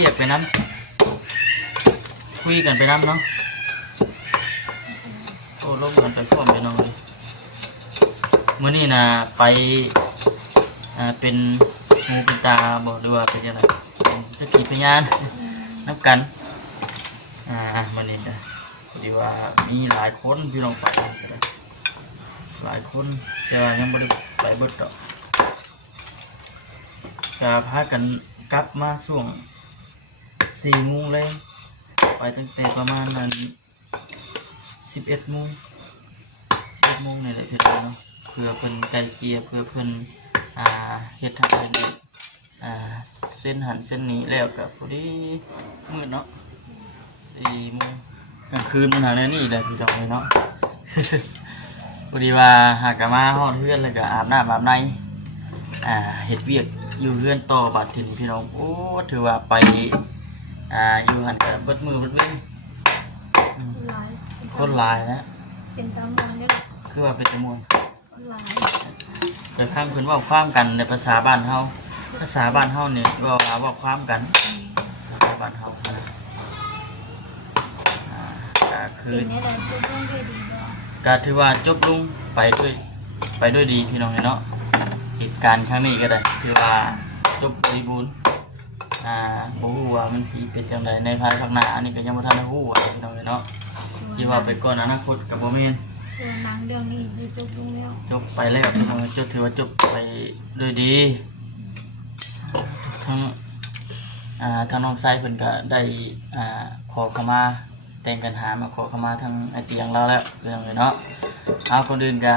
เรียกไปน้ำคุยกันไปน้ำเนาะโอ้ลงกันไปพร้อมไปน้องเลยเมื่อนี้นะไปเป็นหูเป็นตาบอกด้วยว่าเป็นยังไงเป็นสักขีพยานนับกันมื่อนี้นะดีว่ามีหลายคนพี่น้องไปหลายคนแต่ว่ายังไม่ได้ไปเบิดต่อจะพากันกลับมาช่วง4 โมงเลยไปตั้งแต่ประมาณนั้น11 โมงนี่แหละพี่น้องเนาะเพื่อเพิ่นไกลเกลี่ยเพื่อเพิ่นเฮ็ดทางเป็นเส้นหันเส้นนี้แล้วกับพอดีมืดเนาะ4 โมงกลางคืนมันหาแน่นี่แหละพี่น้องเลยเนาะ พอดีว่าหากมาฮอดเพื่อนแล้วก็อาบน้ำอาบในเฮ็ดเวียกอยู่เพื่อนต่อบาดถิ่นพี่น้องโอ้ถือว่าไปอยู่หันกับเบิดมือเบิดเว้นคนหลายนะเป็นตามวนเนี่ยคือว่าเป็นจำนวนคนหลายแต่ข้างเพิ่นว่าความกันในภาษาบ้านเฮาเนี่ยก็ว่าความกันภาษาบ้านเฮานะก็คือก็ถือว่าจบลงไปด้วยดีพี่น้องเนาะเหตุการณ์ครั้งนี้ก็ได้ถือว่าจบบริบูรณ์บ่ฮู้ว่ามันสิเป็นจังไดในภายภาคหน้าอันนี้ก็ยังบ่ทันได้ฮู้พี่น้องเนาะที่ว่าไปก่อนอนาคตก็บ่แม่นหนังเรื่องนี้จบลงแล้วจบไปแล้วพี่น้องถือว่าจบไปด้วยดีทั้งน้องชายเพิ่นก็ได้ขอเข้ามาแต่งกันหามาขอเข้ามาทางไอเตียงเราแล้วเรื่องเลยเนาะเอาคนอื่นก็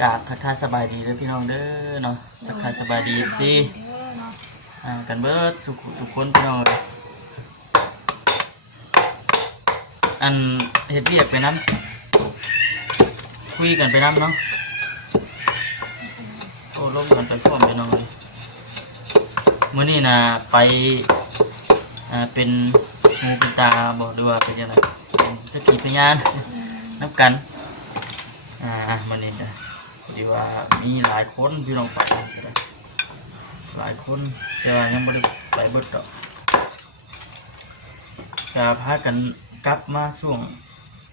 กราบทักทายสบายดีเด้อพี่น้องเด้อเนาะทักทายสบายดีสิกันเบิดสุขคนพี่น้องอันเฮ็ดเรียกไปน้ำคุยกันไปน้ำเนาะโอ้ลงกันไปพร้อมไปน้องเลยเมื่อนี้นะไปเป็นหูเป็นตาบอกด้วยว่าเป็นยังไงเป็นสักขีพยานนับกันมื่อนี้นะดีว่ามีหลายคนพี่น้องไปหลายคนแต่ว่ายังไม่ได้ไปเบิดต่อจะพากันกลับมาช่วง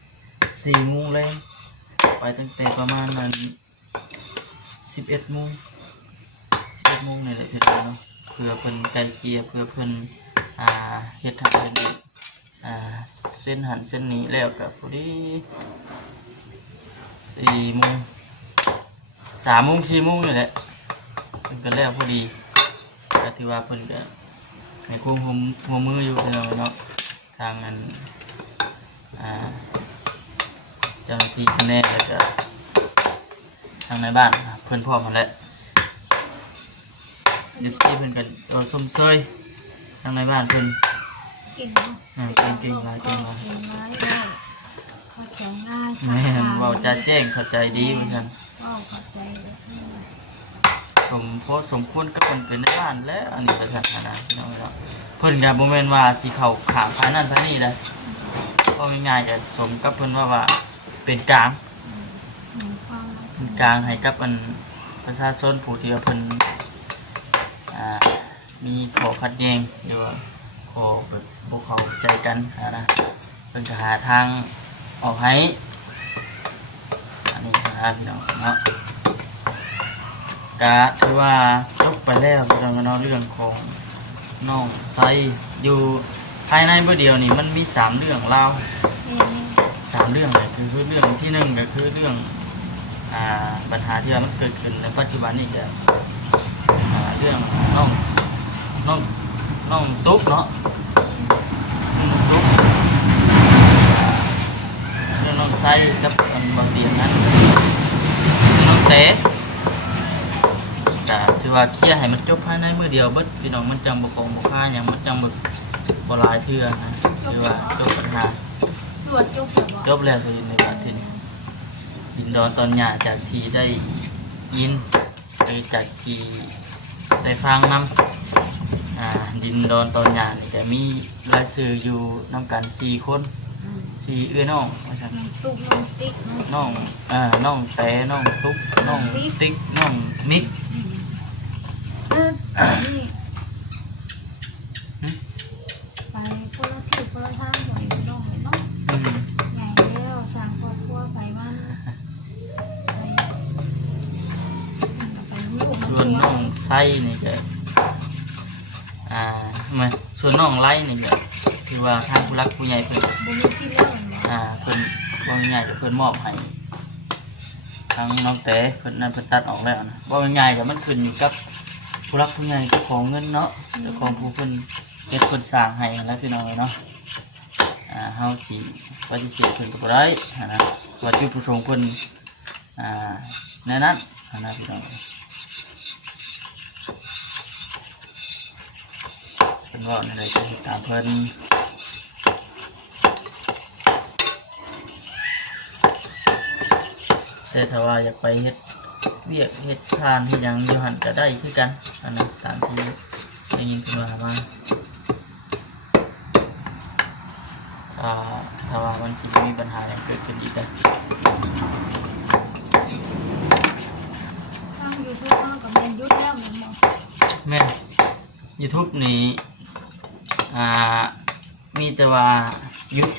4 โมงเลยไปตั้งแต่ประมาณนั้น11 โมงนี่แหละพี่น้องเนาะเพื่อเพิ่นไกลเกลี่ยเพื่อเพิ่นเฮ็ดทางเป็นเส้นหันเส้นนี้แล้วกับพอดี4 โมง3 โมง4 โมงนี่แหละเพิ่นก็แล้วพอดีก็ถือว่าเพิ่นก็ให้คุมหัวมืออยู่พี่น้องเนาะทางนั้นเจ้าหน้าที่คะแนนแล้วก็ทางในบ้านเพื่อนพ่อมาแล้วเด็กที่เพื่อนกันส้มเซยทางในบ้านเพื่อนเก่งเก่งหลายเข้าใจง่ายแม่เราจะแจ้งเข้าใจดีเหมือนกันเข้าใจสมควรก็เป็นในบ้านแล้วอันนี้ประชาชนนะน้องเราเพื่อนกับโมเมนต์ว่าสีเขาขาภายนั่นภายนี่เลยก็ง่ายๆจะสมกับเพื่อนว่าเป็นกลางให้กับอันประชาชนผู้ที่เพิ่นมีขอขัดแย้งหรือว่าขอแบบบ่เข้าใจกันนะเพิ่นจะหาทางออกให้อันนี้นะครับพี่น้องเนาะก็ถือว่าจบไปแล้วพี่น้องเนาะเรื่องของน้องไซอยู่ภายในเมื่อเดียวนี่มันมี3 เรื่องเล่า3 เรื่องเลยคือเรื่องที่1ก็คือเรื่องปัญหาที่มันเกิดขึ้นในปัจจุบันนี่จะเรื่องน้องตุ๊กเนาะตุ๊กเรื่องน้องไซกับบ่าวเตียนนั้นน้องเต๋ก็ถือว่าเคลียร์ให้มันจบภายในมื้อเดียวเบิดพี่น้องมันจังบ่คงบ่ค่าหยังมันจังบ่หลายเทื่อนะถือว่าจบปัญหาจบแล้วสิในประเทศนี้ดินดอนตอนหย่าจากที่ได้ยินไปจากที่ได้ฟังน้ำดินดอนตอนหย่านี่จะมีรายชื่ออยู่น้ำกัน4 คน4น้องนะครับตุ๊กน้องติ๊กน้องแต่น้องตุ๊กน้องติ๊กน้องมิก ทยนี่ก็มาส่วนน้องไล่นี่ก็คือว่าทางผู้รักผู้ใหญ่เพิ่น บ่มีสิเรื่องบ่ เพิ่นว่าง่ายๆก็เพิ่นมอบให้ทางน้องเต๋เพิ่นนั่นเพิ่นตัดออกแล้วนะว่าง่ายๆก็มันขึ้นอยู่กับผู้รักผู้ใหญ่เจ้าของเงินเนาะเจ้าของผู้เพิ่นเฮ็ดเพิ่นสร้างให้แล้วพี่น้องเนาะเฮาสิปฏิเสธเพิ่นก็บ่ได้นะว่าจุดประสงค์เพิ่นในนั้นนะพี่น้องเพิ่นว่าในใดก็ตามเพิ่นแต่ถ้าว่าอยากไปเฮ็ดเวียกเฮ็ดทานเฮ็ดหยังอยู่หั่นก็ได้คือกันอันนั้นตามที่ได้ยินเพิ่นว่ามาถ้าว่ามันสิมีปัญหาอะไรเกิดขึ้นอีกนะ ทาง YouTube เฮาก็แม่นหยุดแล้วแม่นบ่ แม่น YouTube นี่มีแต่ว่าหยุด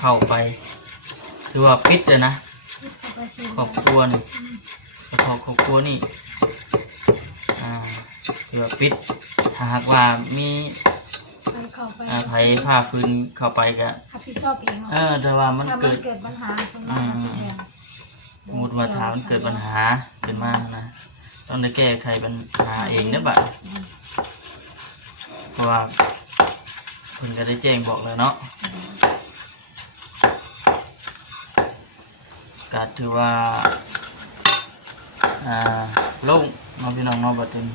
เข้าไปคือว่าปิดเลยนะ หยุดเข้าไปสู่ ครอบครัวนี่ครอบครัวนี่คือว่าปิดถ้าหากว่ามี ไปเข้าไป ไผพาฟื้นเข้าไปก็ รับผิดชอบเองเนาะ แต่ว่ามัน ถ้ามั เกิ น ด เกิดปัญหาตรงนั้นก็แม่น สมมุติว่าถ้ามันเกิดปัญหาขึ้นมานะต้องได้แก้ไขปัญหาเองเด้อบัดเพราะว่าเพิ่นก็ได้แจ้งบอกแล้วเนาะก็ถือว่าโล่งน้องพี่น้องเนาะบัดนี้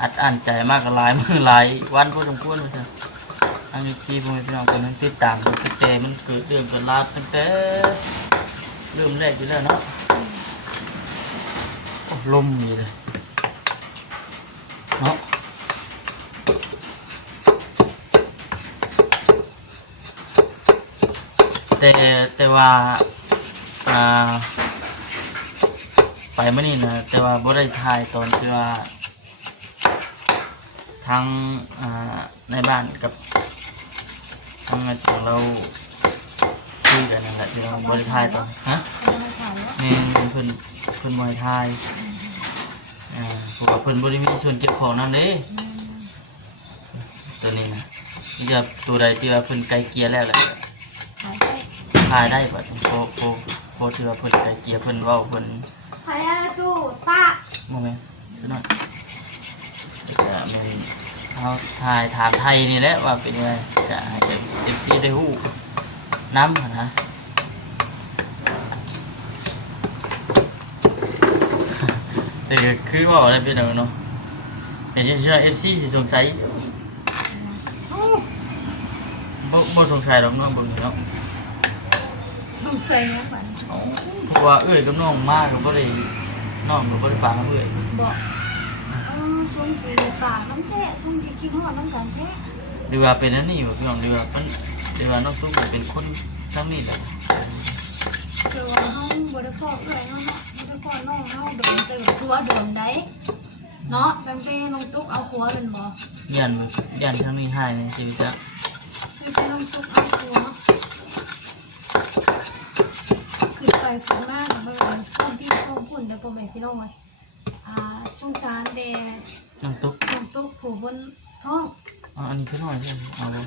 อัดอั้นใจมากก็หลายมื้อหลายวันพอสมควรว่าซั่นอันนี้ที่พ่อแม่พี่น้องเพิ่นติดตามตั้งแต่มันเกิดเรื่องเกิดราวตั้งแต่เริ่มแรกอยู่แล้วเนาะโอ้ลมนี่เลยเนาะแต่ว่าไปมื้อนี้นะแต่ว่าบ่ได้ถ่ายตอนที่ว่าทั้งในบ้านกับทั้งอาจารย์เราคุยกันนั่นแหละที่เราบ่ได้ถ่ายตอนฮะ เขาไม่ถ่ายแล้ว แม่นเพิ่นบ่ให้ถ่ายเพราะว่าเพิ่นบ่ได้มีส่วนเก็บของนำเด้ตัวนี้นะนี่จะตัวใดที่ว่าเพิ่นไกลเกลี่ยแล้วแหละ ถ่ายได้ ถ่ายได้บัดนี้โคที่ว่าเพิ่นไกลเกลี่ยเพิ่นเว้าเพิ่น ถ่ายได้ดูตา บ่แม่นคือนั่นแล้วก็แม่นเฮาถ่ายถามไทยนี่แหละว่าเป็นยังไงก็ให้ FC ได้ฮู้นำหั่นนะแต่ก็คือว่าอะไรเป็นเนาะแต่จริงๆ FC สิสงสัยบ่สงสัยหรอกน้องเบิ่งเนาะ ต้องใส่นะขวัญ เพราะว่าเอ้ยกับน้องมากก็บ่ได้น้องก็บ่ได้ปากกับเอ้ย บอกชมสีปากน้ำแท้ชมสีกินหอดน้ำกันแท้ หรือว่าเป็นอันนี้บ่พี่น้องหรือว่ามันหรือว่าน้องตุ๊กเป็นคนทางนี้แหละ เดี๋ยวห้องบริโภคเลยเนาะบริโภคน้องเนาะโดนตื่นตัวโดนได้เนาะตั้งแต่น้องตุ๊กเอาหัวเป็นบ่ ยันทางนี้หายในชีวิตจ้ะ ตั้งแต่น้องตุ๊กเอาหัวขึ้นไปฝึกมากแบบว่าต้นที่ต้นพุ่นเดี๋ยวพ่อแม่พี่น้องไว้สงสารแดด น้องตุ๊ก น้องตุ๊กผูกบนท้อง อันนี้คือน้อยใช่ไหมเอาบ่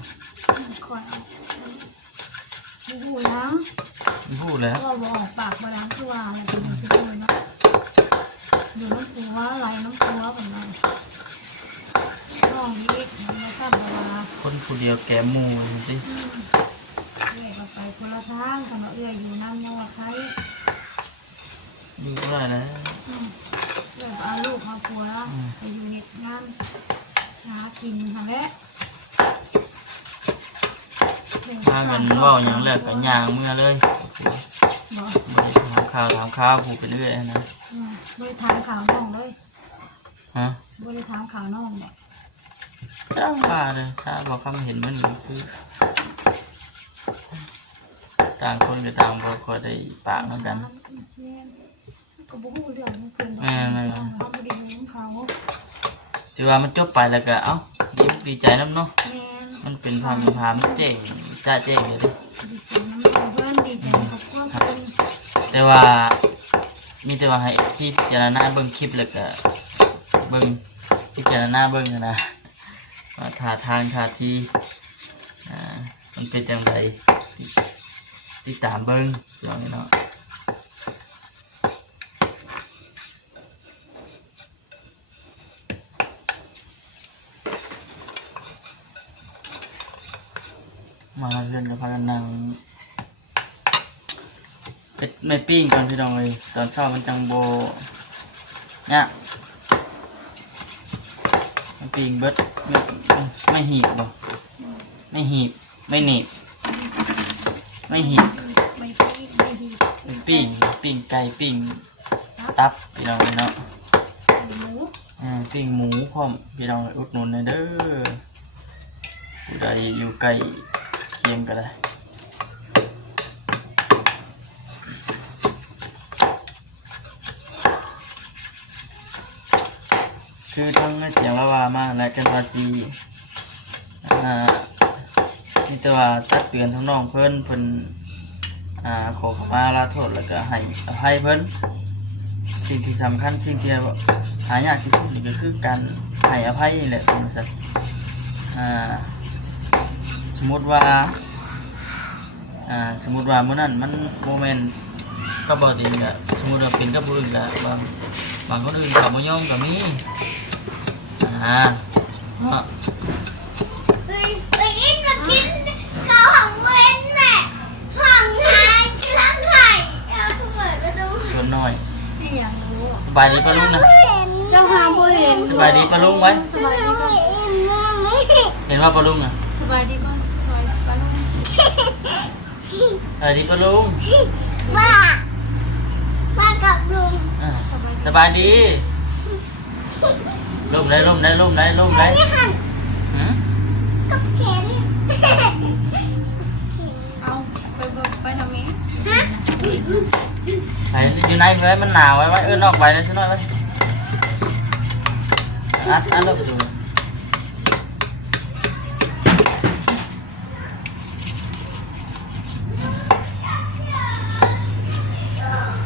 คอยเอาบูล้าง พูดแล้ว ก็บอกปากบล้างคือว่าอะไรเป็นที่พูดเนาะอยู่น้ำผัวไหลน้ำผัวแบบนั้นน้องนี่มาทราบเวลา คนผู้เดียวแกหมู่จังซี่ เอื้อยก็ไปคนละทางขณะเอื้อยอยู่น้ำยังว่าใคร อยู่บ่ได้แล้ว เอื้อยก็เอาลูกเอาผัวไปอยู่ในงานหากินทำแหละ มากันเว้าหยังแล้วก็ย่างเมื่อเลย บอก บ่ได้ถามข่าวผู้เป็นเรื่อยนะ บริถามข่าวน้องเลย ฮะ บริถามข่าวน้องบอก จ้าว่าเลยถ้าบ่คำเห็นมันก็คือต่างคนก็ต่างบ่ค่อยได้ปากเหมือนกัน ก็บ่ฮู้เรื่องมันเพิ่น เขาบ่ได้รู้เขา ถือว่ามันจบไปแล้วก็เอ้าดีใจน้ำเนาะ แม่น มันเป็นความเจ๋งจ้าเจ๋งเลยดิ ดีใจน้ำเพิ่นดีใจกับครอบครัวเพิ่น แต่ว่ามีแต่ว่าให้ที่เจารณาเบิ่งคลิปแล้วก็เบิ่ง พิจารณาเบิ่งนะว่าท่าทางท่าทีมันเป็นจังไดติดตามเบิ่งพี่น้องเนาะมาเพื่อนกับพากันนั่งเป็ดไม่ปิ้งก่อนพี่น้องเลยตอนเช้ามันจังโบเนี่ยมันปิ้งเบิดไม่หีบบ่ไม่หีบไม่หนีบไม่หีบ ไม่ปิ้งไม่หีบ เป็นปิ้งไก่ปิ้งตับพี่น้องเนาะ หมู ปิ้งหมูพร้อมพี่น้องอุดหนุนเด้อผู้ใดอยู่ไกลเคียงก็ได้คือทั้งเสียงละว่ามาและกันภาษีนี่แต่ว่าตักเตือนทั้งน้องเพิ่นขอขมาลาโทษแล้วก็ให้อภัยเพิ่นสิ่งที่สำคัญสิ่งที่หายากที่สุดนี่ก็คือการให้อภัยนี่แหละเป็นสัตว์สมมติว่าเมื่อนั้นมันโมเมนต์ก็บอกดีแหละสมมติว่าเป็นกับผู้อื่นแหละบางคนอื่นเขาไม่ยอมกับมีเนาะ ไปอินมากินข้าวของเว้นแม่ห้องชายล้างไข่เอาทุกเปิดประตู ชวนหน่อย ไม่อยากรู้ สบายดีปะลุงนะ เจ้าหาบ่เห็น สบายดีปะลุงไว้ สบายดีก่อน เห็นว่าปะลุงอ่ะ สบายดีก่อนสบายปะลุง สบายดีปะลุง ว่ากับลุง สบายดีล่มได้ นี่หัน หือ กับเข็น เอาไปทำเอง ฮะ ไหนอยู่ในเพื่อมันหนาวไว้นอกไปเลยสักหน่อยไว้อัดลูกดู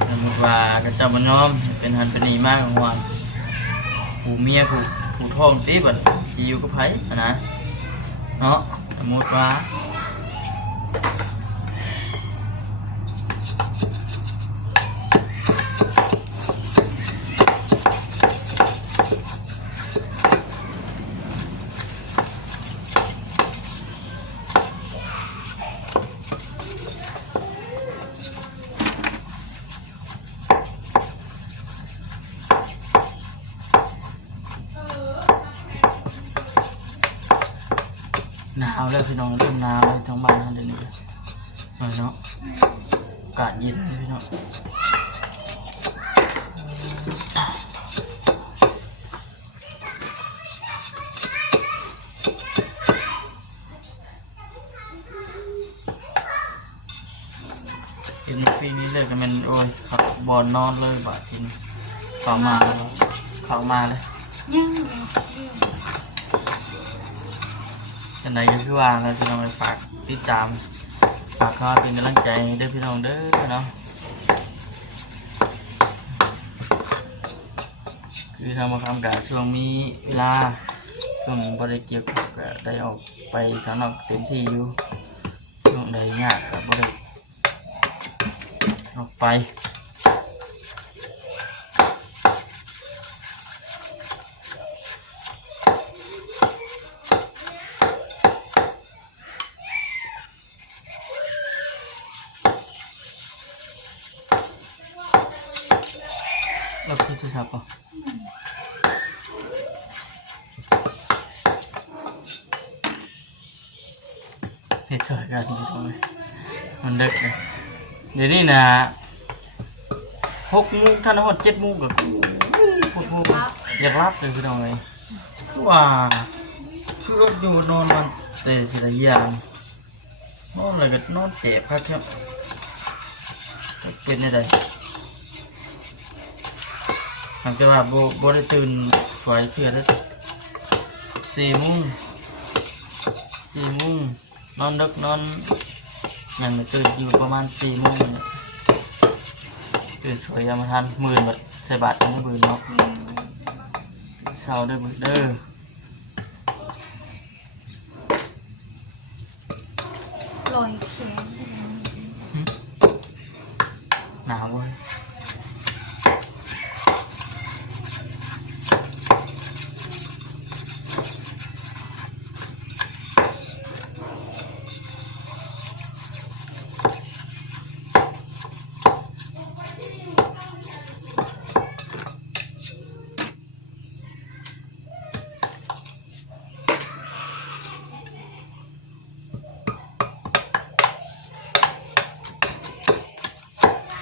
สมมติว่าก็จะมาน้อมเป็นหันเป็นนีมากของวันผู้เมียผู้ท้องตีบัดที่อยู่กับไผนะเนาะสมมติว่าหนาวแล้วพี่น้องเริ่มหนาวเลยทั้งบ้านนั่นเดี๋ยวนี้เนาะอากาศเย็นพี่น้องกินปีนี้เลยก็มันโอ้ยขับบอลนอนเลยบาดกินเข้ามาเลย ยัง จังใดก็คือว่าเราพี่น้องฝากติดตามฝากเข้าเป็นกำลังใจให้เด้อพี่น้องเด้อเนาะคือทำมาทำการช่วงมีเวลาช่วงบริเกี่ยวกับได้ออกไปข้างนอกเต็มที่อยู่ช่วงใดยากกับบริออกไปเราคือจะสับป่ะเฮ็ดช่วยกันอยู่ตรงนี้มันเด็กเลยเดี๋ยวนี้นะ6 โมงท่านหอด7 โมงกับ6 โมงอยากรับเลยพี่น้องเลยคือว่าคืออยู่นอนมันแต่สิละอย่างนอนเลยก็นอนเจ็บครับเป็นอะไรหลังจากว่าโบได้ตื่นสวยเพื่อได้4 โมงนอนดึกนอนอย่างตื่นอยู่ประมาณ4 โมงเนี่ยตื่นสวยยังมาทันหมื่นแบบใส่บาทกันให้บืนเนาะ เศร้าเด้อเด้อ ลอยแขน หนาวเว้ย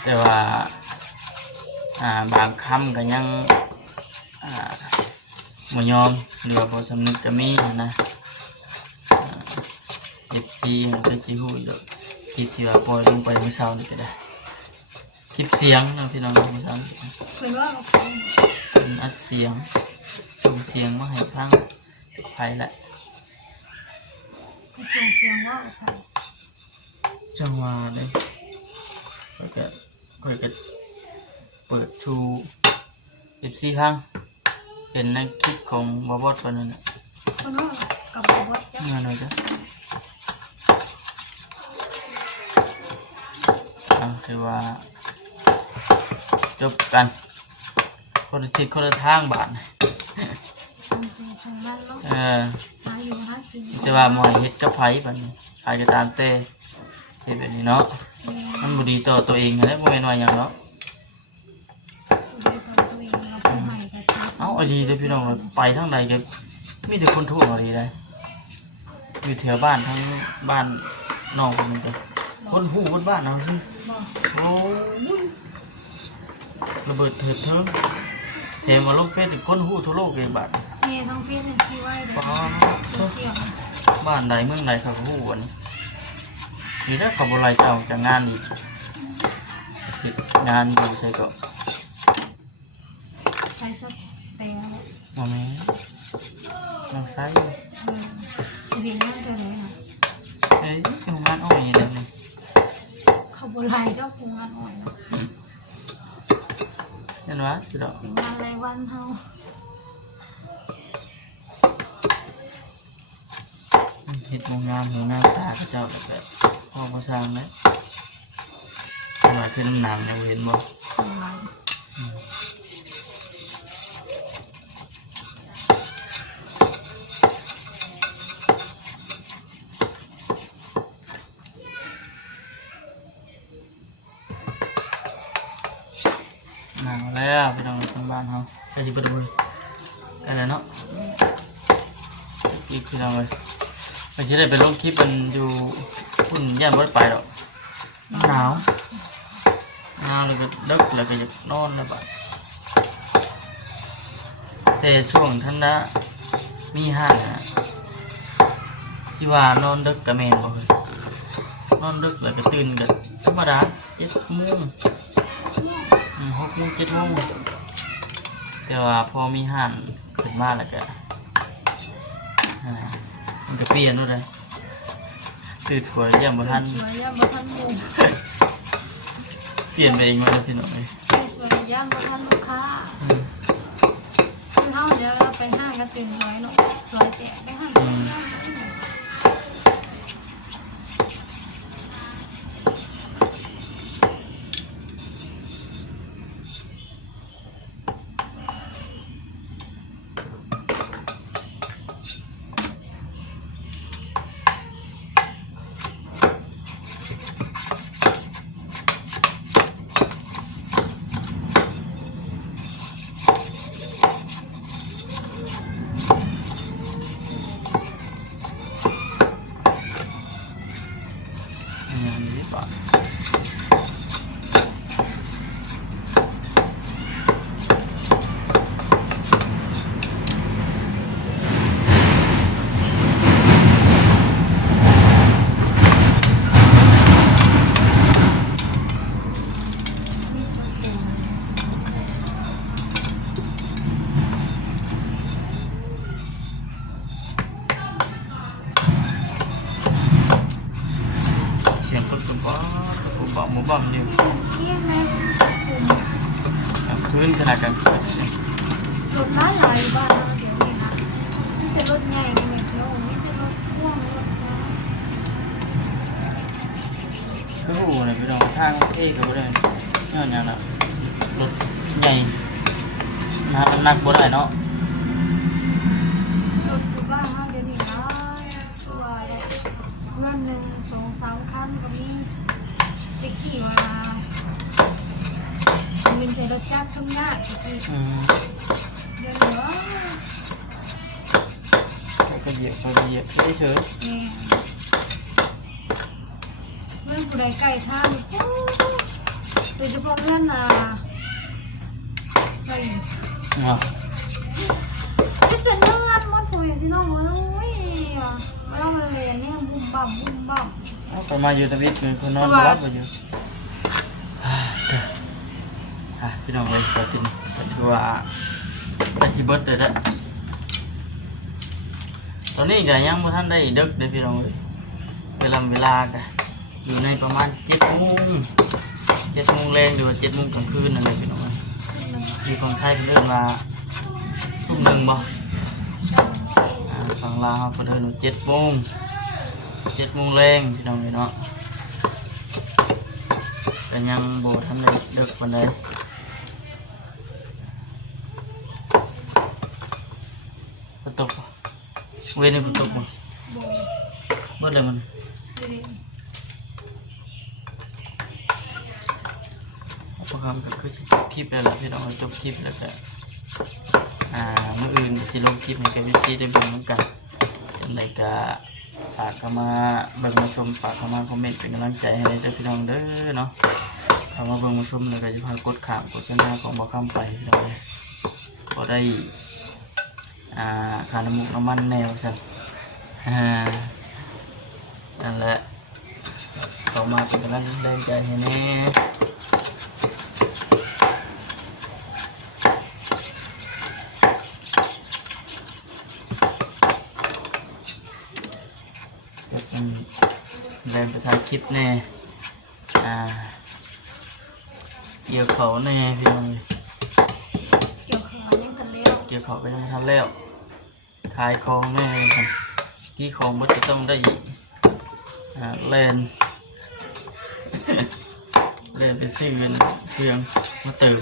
แต่ว่าบางคำก็ยังบ่ยอมหรือว่าบ่สำนึกก็มีนะFC ก็สิฮู้อยู่ที่ว่าปล่อยลงไปเมื่อเช้านี่ก็ได้คลิปเสียงเนาะพี่น้องเมื่อเช้านี้ เคยว่า เป็นอัดเสียงส่งเสียงมาให้ฟังไปแหละ ส่งเสียงว่าค่ะ จังหวะเลยค่อยก็เปิดชู14ครั้งเห็นในคลิปของบอบอสคนนั้นน่ะ คนว่ากับบอสจ้ะ เมื่อไหร่จ้ะถือว่าจบกันคนละทิศคนละทางบาท ทางบ้านเนาะ หาอยู่หากิน แต่ว่าหมอยเฮ็ดกับไผบัดนี้ใครก็ตามแต่เฮ็ดแบบนี้เนาะมันบ่ดีต่อตัวเองแล้วบ่แม่นว่าหยังเนาะเอาไอ้ดีเด้อพี่น้องไปทางใดก็มีแต่คนทั่วมาดีได้อยู่แถวบ้านทั้งบ้านน้องคนนึงก็คนฮู้คนบ้านเอาสิโอ้ยระเบิดเถิดเทิงแถมมาลงเฟซอีกคนฮู้ทั่วโลกเลยบาด เนี่ยทั้งเฟซทั้งชีไว้เลยเสียง บ้านใดเมืองใดเขาก็ฮู้อันนี้มีแต่เขาบ่ไล่เจ้าจากงานอีกเฮ็ดงานอยู่ใส่ก็ ใช้สเตล บ่แม่นน้องไส เรียนนั่นจะไหนนะ เอ้ยโรงงานอ้อยนี่แหละนี่ เขาโบราณเจ้าคงงานอ่อยเนาะ เห็นว่าสิดอก เป็นงานรายวันเฮา เฮ็ดโรงงานหัวหน้าตาเขาเจ้าแล้วก็พ่อบ่สร้างแล้วว่าคือน้ำหนักเนี่ยเห็นบ่ โบราณ หนาวแล้วพี่น้องทางบ้านเฮาใกล้สิเบิดมื้อใกล้แล้วเนาะอีกพี่น้องเอ้ยมันสิได้ไปลงคลิปมันอยู่พุ่นย่านบ่ได้ไปดอกหนาวแล้วก็ดึกแล้วก็อยากนอนแล้วบัดแต่ช่วงท่านนะมีห้างอะสิว่านอนดึกก็แม่นบ่เฮ้ยนอนดึกแล้วก็ตื่นก็ธรรมดา7 โมง 6 โมง 7 โมงแต่ว่าพอมีห่านขึ้นมาแล้วก็มันก็เปลี่ยนนู่นเลยตื่นถวยยังบ่ทัน สวยย่างบ่ทันหมู่ เปลี่ยนไปเองมาเลยพี่น้องเลย สวยย่างบ่ทันลูกค้าคือเฮาเดี๋ยวเราไปห้างก็ตื่นร้อยเนาะร้อยแจกไปห้าง อย่างนี้ป่ะเสียงคนตุ้มบ้าตุ้มบ้าหมู่บ้านเดียว เที่ยงเลย กลางคืนขนาดกลางคืน ร รถร้านหลายบ้านเราเดี๋ยวนี้ค่ะนี่เป็นรถใหญ่ไงเดี๋ยวนี่เป็นรถพ่วงรถนะ คือหูเลยพี่น้องทางเอกก็บ่ได้ย้อนหยังน่ะรถใหญ่น้ำหนักบ่ได้เนาะ รถอยู่บ้านเราเดี๋ยวนี้นะตัวเงินหนึ่งสองสามคันก็มีไปขี่มามินใช้รถจักรทำงานไปขี่ เดี๋ยวเหรอ ก็เหยียบก็เหยียบได้เฉย เนี่ยเรื่องผู้ใดไก่ท่านโดยเฉพาะเรื่องใส่ อ๋อ ที่ฉันเรื่องงานมันผู้ใหญ่ที่น้องว่าโอ้ยมาเล่ามาเลยเนี่ยบุ้มบ่ำบุ้มบ่ำ เอาไปมาอยู่ตะวิทย์คือคนนอนรับไปอยู่พี่น้องเลยก็กินก็ถือว่าไปสิเบิดเลยละตอนนี้ก็ยังบ่ทันได้ดึกเด้อพี่น้องเลยเวลาก็อยู่ในประมาณ7 โมงแรงหรือว่า7 โมงกลางคืนนั่นแหละพี่น้องเอ้ยที่ของไทยเพิ่นเอิ้นว่าทุ่มหนึ่งบ่ฝั่งลาวเขาเพิ่นเอิ้นว่า7 โมงแรงพี่น้องเอ้ยเนาะแต่ยังบ่ทันได้ดึกปานใดฝนตกบ่เว้นให้ฝนตกบ่ โบ เบิดเลยมัน เรียน พวกคำก็คือสิจบคลิปแล้วล่ะพี่น้องจบคลิปแล้วก็มื้ออื่นสิลงคลิปให้กับพี่ซีได้เบิ่งนำกันจังไดก็ฝากเข้ามาเบิ่งมาชมฝากเข้ามาคอมเมนต์เป็นกำลังใจให้เด้อพี่น้องเด้อเนาะเข้ามาเบิ่งมาชมแล้วก็จะพากดข้ามโฆษณาของบ่คำไปพี่น้องเด้อบ่ได้ค่าน้ำมูกน้ำมันแนวซั่นนั่นแหละเข้ามาเป็นกำลังใจให้แน่แรงไปถ่ายคลิปแน่เกี่ยวเขาแน่พี่น้อง เกี่ยวขายังกันแล้ว เกี่ยวเขาก็ยังไม่ทันแล้วขายของแน่ครับกี่ของมันจะต้องได้แลน ไปซื้อเงินเครื่องมาเติม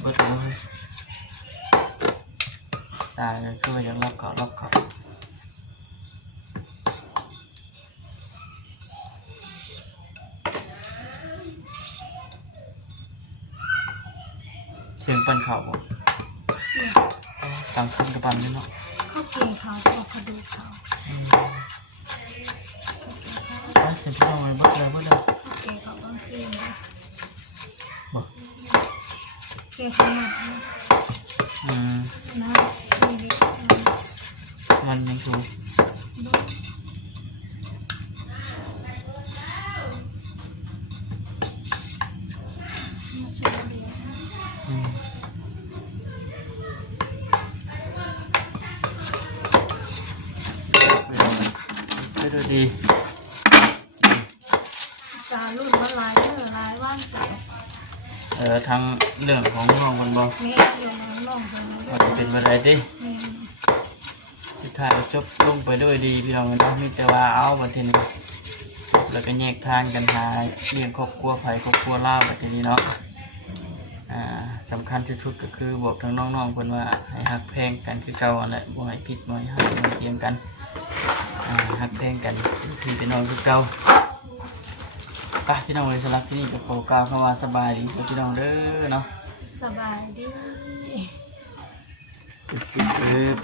เบิดเลยตายเลยคือว่ายังรับเขาเสียงปั่นเข่าบ่ต่างคนกับปั่นนี่เนาะ ข้าวเกลี่ยเขาจะบอกกระดูกเขา เสียงพี่น้องเลยเบิดเลย ข้าวเกลี่ยเขาบางทีนะ บ่ เกลี่ยเขาหนักนะนะดีเลย มันยังถูก ดู ไปดูดี จารุ่นมาหลายหลายว่านเกี่ยว ทั้งเรื่องของน้องคนบอก นี่เดี๋ยวน้องจะมา ว่าจะเป็นอะไรดิ นี่ ที่ถ่ายจบลงไปด้วยดีพี่น้องเนาะมีแต่ว่าเอาบัดทีนี้จบแล้วก็แยกทางกันหาเลี้ยงครอบครัวไผครอบครัวลาวบัดทีนี้เนาะสำคัญที่สุดก็คือบอกทั้งน้องๆคนว่าให้ฮักแพงกันคือเก่าอันแหละบ่ให้ผิดบ่ให้หักบ่ให้เทียงกันฮักแพงกันพี่เป็นน้องคือเก่าไปพี่น้องเลยสำหรับที่นี่ก็ขอกล่าวคำว่าสบายดีพี่น้องเด้อเนาะ สบายดี ปึ๊บ